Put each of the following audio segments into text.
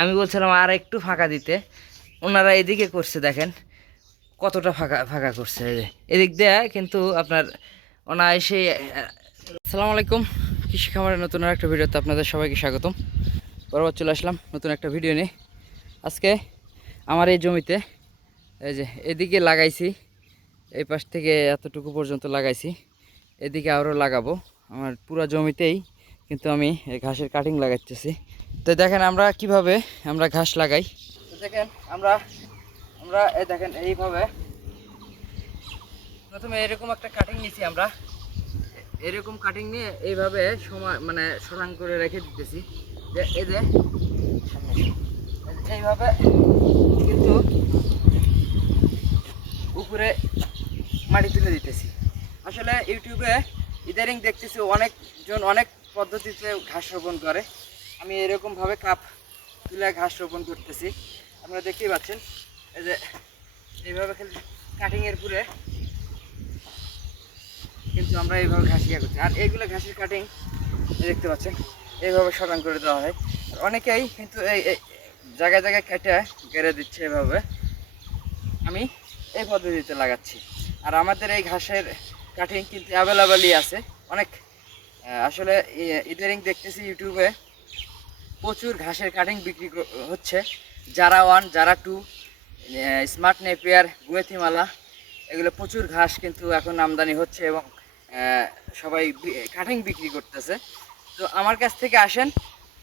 আমি বলছিলাম আর একটু ফাঁকা দিতে, ওনারা এদিকে করছে দেখেন কতটা ফাঁকা ফাঁকা করছে। এই যে এদিক দিয়ে কিন্তু আপনার অনায়াসে। আসসালামু আলাইকুম, কৃষি খামারের নতুন আর একটা ভিডিওতে আপনাদের সবাইকে স্বাগতম। বরাবর চলে আসলাম নতুন একটা ভিডিও নিয়ে। আজকে আমার এই জমিতে এই যে এদিকে লাগাইছি, এই পাশ থেকে এতটুকু পর্যন্ত লাগাইছি, এদিকে আরও লাগাবো। আমার পুরো জমিতেই কিন্তু আমি এই ঘাসের কাটিং লাগাইতেছি। তো দেখেন আমরা কিভাবে আমরা ঘাস লাগাই। তো দেখেন আমরা আমরা এই দেখেন এইভাবে প্রথমে এরকম একটা কাটিং নিয়েছি। আমরা এরকম কাটিং নিয়ে এইভাবে সময় মানে সরাং করে রেখে দিতেছি, যে এই যে এইভাবে কিন্তু উপরে মাটি তুলে দিতেছি। আসলে ইউটিউবে ইদারিং দেখতেছি অনেকজন অনেক পদ্ধতিতে ঘাস রোপণ করে। আমি এরকমভাবে কাপ তুলে ঘাস রোপণ করতেছি, আপনারা দেখতেই পাচ্ছেন। এই যে এইভাবে কাটিংয়ের পুরে কিন্তু আমরা এইভাবে ঘাস ইয়া করছি। আর এইগুলো ঘাসের কাটিং দেখতে পাচ্ছেন এইভাবে শটাং করে দেওয়া হয়। আর অনেকেই কিন্তু এই জায়গায় জায়গায় কেটে গেড়ে দিচ্ছে। এভাবে আমি এই পদ্ধতিতে লাগাচ্ছি। আর আমাদের এই ঘাসের কাটিং কিন্তু অ্যাভেলেবেলই আছে অনেক। আসলে ইদারিং দেখতেছি ইউটিউবে প্রচুর ঘাসের কাটিং বিক্রি হচ্ছে। যারা 1, যারা 2, স্মার্ট নেপিয়ার, গুয়েথিমালা, এগুলো প্রচুর ঘাস কিন্তু এখন আমদানি হচ্ছে এবং সবাই কাটিং বিক্রি করতেছে। তো আমার কাছ থেকে আসেন,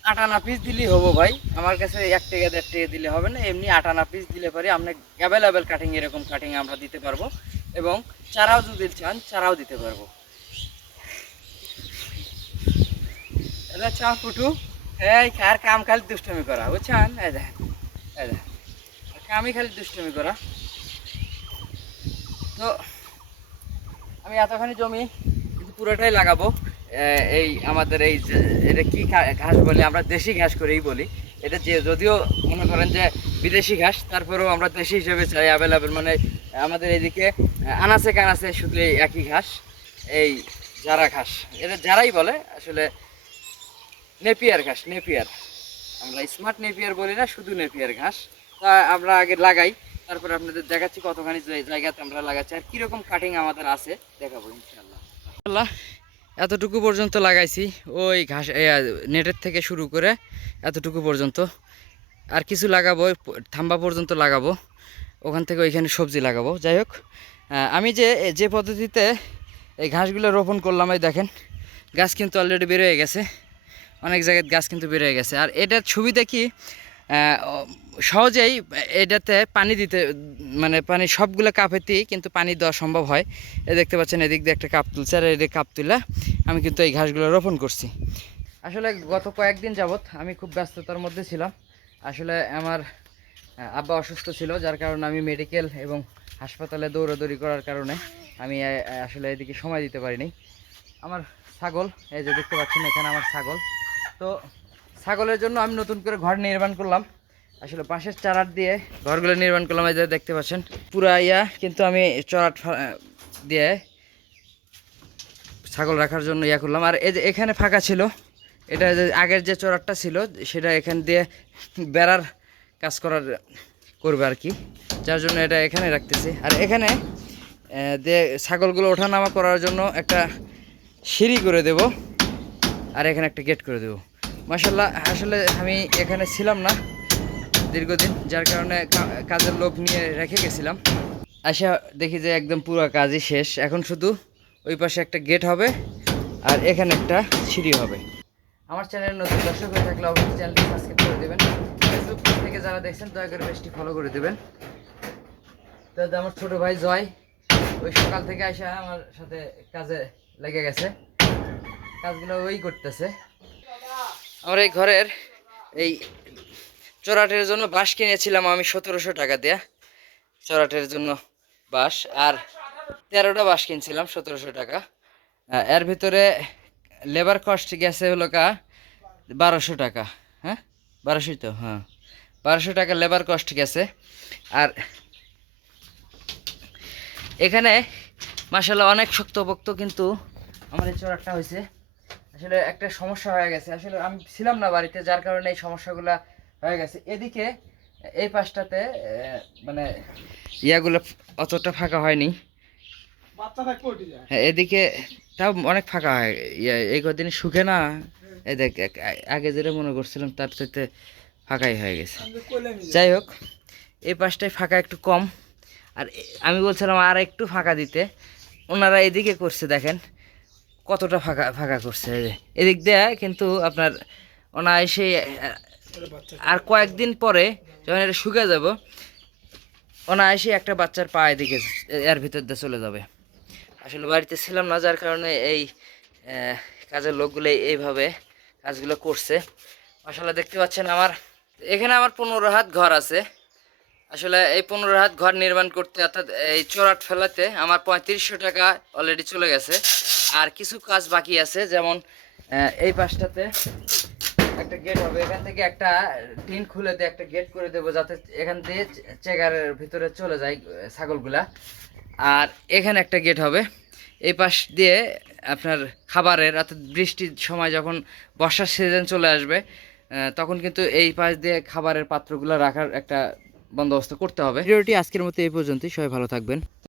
8 আনা পিস দিলেই হবো ভাই। আমার কাছে 1 টাকা 1.5 টাকা দিলে হবে না, এমনি 8 আনা পিস দিলে পারি। আপনি অ্যাভেলেবেল কাটিং এরকম কাটিং আমরা দিতে পারবো এবং চারাও যদি চান চারাও দিতে পারবো। এটা চা ফুটু এই আর কাম খালি দুষ্টমি করা, বুঝছেন? এই দেখেন এই দেখেন কামই খালি দুষ্টমি করা। তো আমি এতখানি জমি কিন্তু পুরোটাই লাগাবো এই আমাদের এই এটা কি ঘাস বলি আমরা, দেশি ঘাস করেই বলি। এটা যে যদিও মনে করেন যে বিদেশি ঘাস, তারপরেও আমরা দেশি হিসেবে চাই। অ্যাভেলেবেল মানে আমাদের এদিকে আনাচে কানাচে শুধু এই একই ঘাস, এই যারা ঘাস, এটা যারাই বলে আসলে নেপিয়ার ঘাস। নেপিয়ার আমরা স্মার্ট নেপিয়ার বলি না, শুধু নেপিয়ার ঘাস। তা আমরা আগে লাগাই, তারপরে আপনাদের দেখাচ্ছি কতখানি জায়গাতে আমরা লাগাচ্ছি আর কীরকম কাটিং আমাদের আছে দেখাবো ইনশাল্লাহ। ইনশাল্লাহ এতটুকু পর্যন্ত লাগাইছি, ওই ঘাস নেটের থেকে শুরু করে এতটুকু পর্যন্ত। আর কিছু লাগাবো, থাম্বা পর্যন্ত লাগাবো, ওখান থেকে ওইখানে সবজি লাগাবো। যাই হোক, আমি যে যে পদ্ধতিতে এই ঘাসগুলো রোপণ করলাম, এই দেখেন গাছ কিন্তু অলরেডি বের হয়ে গেছে, অনেক জায়গায় গাছ কিন্তু বের হয়ে গেছে। আর এটার সুবিধা কি, সহজেই এটাতে পানি দিতে মানে পানি সবগুলো কাপেতেই কিন্তু পানি দেওয়া সম্ভব হয়। এ দেখতে পাচ্ছেন এদিক দিয়ে একটা কাপ তুলছে, আর এদিকে কাপ তুলে আমি কিন্তু এই ঘাসগুলো রোপণ করছি। আসলে গত কয়েকদিন যাবৎ আমি খুব ব্যস্ততার মধ্যে ছিলাম। আসলে আমার আব্বা অসুস্থ ছিল, যার কারণে আমি মেডিকেল এবং হাসপাতালে দৌড়াদৌড়ি করার কারণে আমি আসলে এদিকে সময় দিতে পারিনি। আমার ছাগল এই যে দেখতে পাচ্ছেন, এখানে আমার ছাগল। তো ছাগলের জন্য আমি নতুন করে ঘর নির্মাণ করলাম। আসলে বাঁশের চারাট দিয়ে ঘরগুলো নির্মাণ করলাম। এই যে দেখতে পাচ্ছেন পুরা কিন্তু আমি চরাট দিয়ে ছাগল রাখার জন্য করলাম। আর এই যে এখানে ফাঁকা ছিল, এটা যে আগের যে চরাটটা ছিল সেটা এখান দিয়ে বেড়ার কাজ করবে আর কি, যার জন্য এটা এখানে রাখতেছি। আর এখানে দিয়ে ছাগলগুলো ওঠানামা করার জন্য একটা সিঁড়ি করে দেব, আর এখানে একটা গেট করে দেবো। মাশাল্লাহ, আসলে আমি এখানে ছিলাম না দীর্ঘদিন, যার কারণে কাজের লোক নিয়ে রেখে গেছিলাম। আসা দেখি যে একদম পুরো কাজই শেষ। এখন শুধু ওই পাশে একটা গেট হবে আর এখানে একটা সিঁড়ি হবে। আমার চ্যানেল নতুন দর্শক হয়ে থাকলে অবশ্যই চ্যানেলটি সাবস্ক্রাইব করে দেবেন। ফেসবুক থেকে যারা দেখছেন দয়া করে পেজটি ফলো করে দেবেন। তো আমার ছোটো ভাই জয় ওই সকাল থেকে আসা আমার সাথে কাজে লেগে গেছে, কাজগুলো ওই করতেছে। আমার এই ঘরের এই চোরাটের জন্য বাঁশ কিনেছিলাম আমি 1700 টাকা দিয়ে, চোরাটের জন্য বাঁশ। আর 13টা বাঁশ কিনছিলাম 1700 টাকা। এর ভিতরে লেবার কস্ট গেছে হলো 1200 টাকা। হ্যাঁ 1200, তো হ্যাঁ 1200 টাকা লেবার কস্ট গেছে। আর এখানে মাশাআল্লাহ অনেক শক্তপোক্ত কিন্তু আমার এই চোরাটটা হয়েছে। আসলে একটা সমস্যা হয়ে গেছে, আসলে আমি ছিলাম না বাড়িতে, যার কারণে এই সমস্যাগুলো হয়ে গেছে। এদিকে এই পাশটাতে মানে ইয়াগুলো অতটা ফাঁকা হয়নি। হ্যাঁ, এদিকে তাও অনেক ফাঁকা হয়, এই কদিন শুকে না। এই দেখ আগে যেটা মনে করছিলাম তার চাইতে ফাঁকাই হয়ে গেছে। যাই হোক, এই পাশটায় ফাঁকা একটু কম। আর আমি বলছিলাম আর একটু ফাঁকা দিতে, ওনারা এদিকে করছে দেখেন কতটা ফাঁকা ফাঁকা করছে। এই যে এদিক দিয়ে কিন্তু আপনার অনায়াসে আর কয়েকদিন পরে যখন এটা শুকে যাব, অনায়াসে একটা বাচ্চার পা এদিকে এর ভিতর দিয়ে চলে যাবে। আসলে বাড়িতে ছিলাম না, যার কারণে এই কাজের লোকগুলো এইভাবে কাজগুলো করছে। আসলে দেখতে পাচ্ছেন এখানে আমার 15 হাত ঘর আছে। আসলে এই 15 হাত ঘর নির্মাণ করতে, অর্থাৎ এই চোরাট ফেলাতে আমার 3500 টাকা অলরেডি চলে গেছে। আর কিছু কাজ বাকি আছে, যেমন এই পাশটাতে একটা গেট হবে, এখান থেকে একটা টিন খুলে দিয়ে একটা গেট করে দেবো, যাতে এখান দিয়ে চেগারের ভিতরে চলে যায় ছাগলগুলা। আর এখানে একটা গেট হবে এই পাশ দিয়ে আপনার খাবারের, অর্থাৎ বৃষ্টির সময় যখন বর্ষার সিজন চলে আসবে তখন কিন্তু এই পাশ দিয়ে খাবারের পাত্রগুলো রাখার একটা বন্দোবস্ত করতে হবে। ভিডিওটি আজকের মতো এই পর্যন্তই, সবাই ভালো থাকবেন।